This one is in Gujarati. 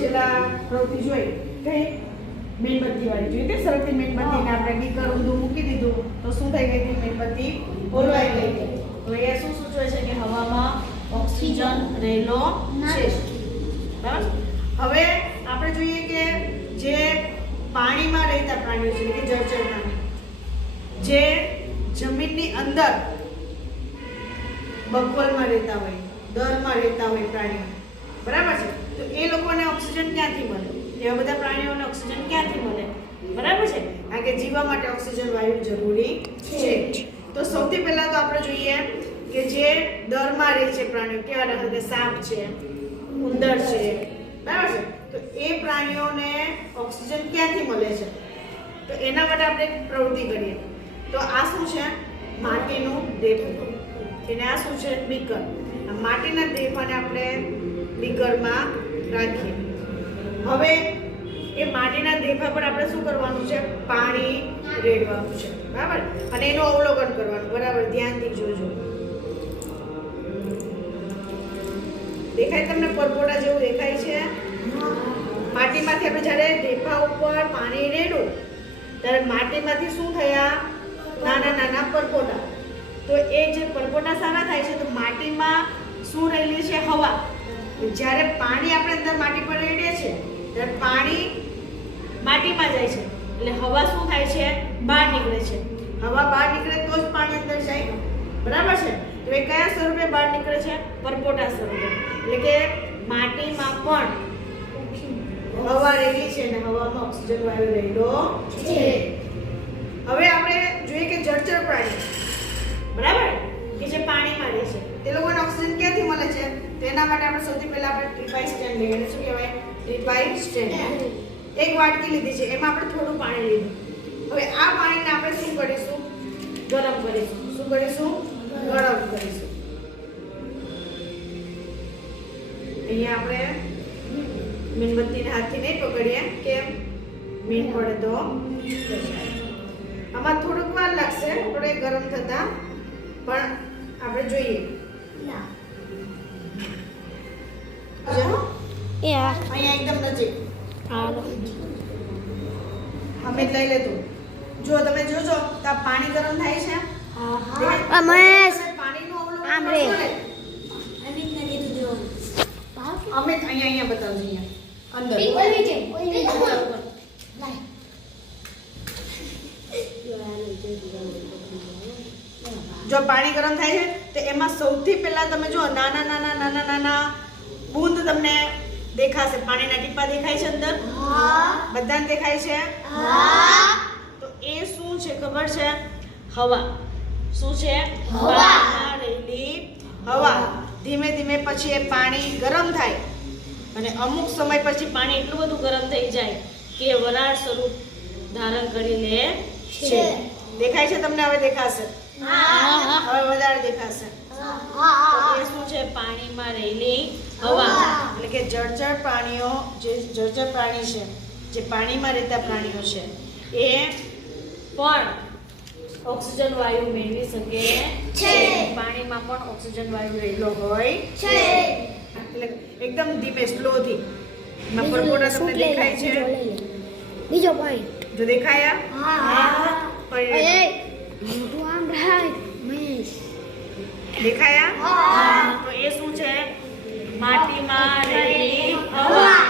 છેલ્લા પ્રવૃત્તિ જોઈ કઈ મીણબત્તી વાળી જોઈ કે સરળથી મીણબત્તીને આપણે બીકર ઊંધું મૂકી દીધું તો શું થઈ ગઈ હતી મીણબત્તી ઓલવાઈ ગઈ હતી તો એ શું સૂચવે છે કે હવામાં ઓક્સિજન રહેલો છે બરાબર હવે આપણે જોઈએ કે જે પાણીમાં રહેતા પ્રાણીઓ છે કે જળચર પ્રાણી જે જમીનની અંદર બફલમાં રહેતા હોય દરમાં રહેતા હોય પ્રાણીઓ બરાબર છે તો એ લોકોને ઓક્સિજન ક્યાંથી મળે એવા બધા પ્રાણીઓને ઓક્સિજન ક્યાંથી મળે બરાબર છે કારણ કે જીવવા માટે ઓક્સિજન વાયુ જરૂરી છે તો સૌથી પહેલા તો આપણે જોઈએ કે જે દરમાં રહે છે પ્રાણીઓ કેવા રહે છે સાપ છે ઉંદર છે બરાબર છે તો એ પ્રાણીઓને ઓક્સિજન ક્યાંથી મળે છે તો એના માટે આપણે એક પ્રવૃત્તિ કરીએ તો આ શું છે માટીનું દેપું એને આ શું છે બીકર માટીના દેપાને આપણે બીકરમાં રાખીએ હવે એ માટીના દેપા પર આપણે શું કરવાનું છે પાણી રેડવાનું છે બરાબર અને એનું અવલોકન કરવાનું બરાબર ધ્યાનથી જોજો દેખાય તમને પરપોટા જેવું દેખાય છે માટીમાંથી આપણે જ્યારે દેપા ઉપર પાણી રેડું ત્યારે માટીમાંથી શું થયા નાના નાના પરપોટા તો એ જે પરપોટા સારા થાય છે તો માટીમાં શું રહેલી છે હવા જ્યારે પાણી આપણે અંદર માટી પર રેડીએ છીએ ત્યારે પાણી માટીમાં જાય છે એટલે હવા શું થાય છે બહાર નીકળે છે હવા બહાર નીકળે તો જ પાણી અંદર જાય બરાબર છે તો એ કયા સ્વરૂપે બહાર નીકળે છે પરપોટા સ્વરૂપે એટલે કે માટીમાં પણ હવા રહેલી છે અને હવામાં ઓક્સિજન વાયુ રહેલો છે હવે આપણે જોઈએ કે જળચર પ્રાણી બરાબર કે જે પાણીમાં રહે છે તે લોકોને ઓક્સિજન ક્યાંથી મળે છે તેના માટે આપણે સૌથી પહેલા આપણે ટ્રીપાઈ સ્ટેન્ડ લઈએ શું કહેવાય ટ્રીપાઈ સ્ટેન્ડ એક વાટકી લીધી છે એમાં આપણે થોડું પાણી લીધું હવે આ પાણીને આપણે શું કરીશું ગરમ કરીશું શું કરીશું ગરમ કરીશું અહીંયા આપણે મીણબત્તીને હાથથી નહીં પકડીએ કેમ મીણ પડે તો આમાં થોડુંક વાર લાગશે થોડે ગરમ થતા પણ આપણે જોઈએ અહીંયા એકદમ નજીક અમે લઈ લેતું જો તમે જોજો તો પાણી ગરમ થાય છે પાણીનું અવલોકન અમે અહીંયા બતાવજો અહીંયા અંદર જો પાણી ગરમ થાય છે તો એમાં સૌથી પહેલા તમે જો નાના નાના નાના નાના બૂંદ તમને દેખાશે પાણીના ટીપા દેખાય છે અંદર બધાને દેખાય છે તો એ શું છે ખબર છે હવા શું છે હવામાં રહેલી હવા ધીમે ધીમે પછી એ પાણી ગરમ થાય અને અમુક સમય પછી પાણી એટલું બધું ગરમ થઈ જાય કે વરાળ સ્વરૂપ ધારણ કરી લે છે દેખાય છે તમને હવે દેખાશે હવે વધારે દેખાશે એ શું છે પાણીમાં રહેલી હવા એટલે કે જળચર પ્રાણીઓ જે જળચર પ્રાણી છે જે પાણીમાં રહેતા પ્રાણીઓ છે એ પણ ઓક્સિજન વાયુ મેળવી શકે છે પાણીમાં પણ ઓક્સિજન વાયુ રહેલો હોય છે એટલે એકદમ ધીમે સ્લોથી પરપોટા તમને દેખાય છે બીજો પોઈન્ટ જો દેખાયા દેખાયા તો એ શું છે માટીમાં રહેલી હવા